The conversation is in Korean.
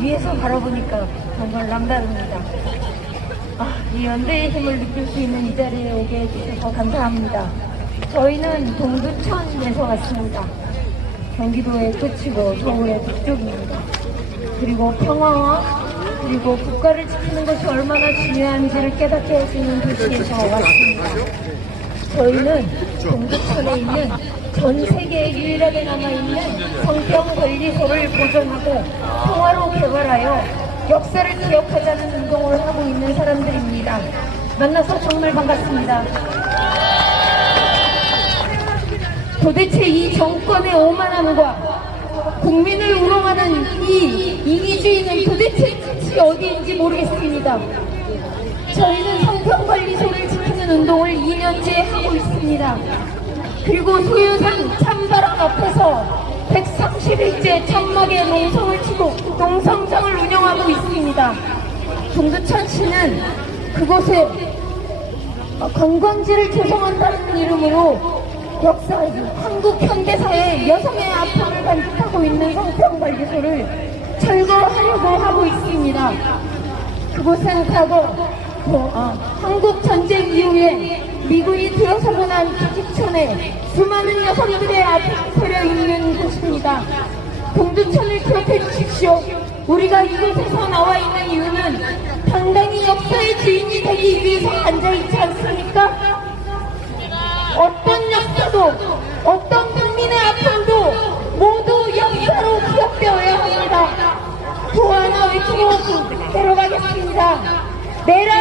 위에서 바라보니까 정말 남다릅니다. 아, 이 연대의 힘을 느낄 수 있는 이 자리에 오게 해주셔서 감사합니다. 저희는 동두천에서 왔습니다. 경기도의 끝이고 서울의 북쪽입니다. 그리고 평화와 그리고 국가를 지키는 것이 얼마나 중요한지를 깨닫게 해주는 도시에서 왔습니다. 저희는 동두천에 있는 전 세계에 유일하게 남아있는 성평관리소를 보존하고 평화로 개발하여 역사를 기억하자는 운동을 하고 있는 사람들입니다. 만나서 정말 반갑습니다. 도대체 이 정권의 오만함과 국민을 우롱하는 이 이기주의는 도대체 끝이 어디인지 모르겠습니다. 저희는 성평관리소를 지키는 운동을 2년째 하고 있습니다. 그리고 소유산 찬바람 앞에서 130일째 천막에 농성을 치고 농성장을 운영하고 있습니다. 동두천시는 그곳에 어, 관광지를 조성한다는 이름으로 역사, 한국 현대사의 여성의 아픔을 간직하고 있는 성평관리소를 철거하려고 하고 있습니다. 그곳은 과거 뭐, 아, 한국 전쟁 이후에 미군이 들어서고 난 기집천에 수많은 여성들의 앞에 서려 있는. 동두천을 기억해 주십시오. 우리가 이곳에서 나와 있는 이유는 당당히 역사의 주인이 되기 위해서 앉아 있지 않습니까? 어떤 역사도, 어떤 국민의 아픔도 모두 역사로 기억되어야 합니다. 또 하나 외치고 들어가겠습니다. 내라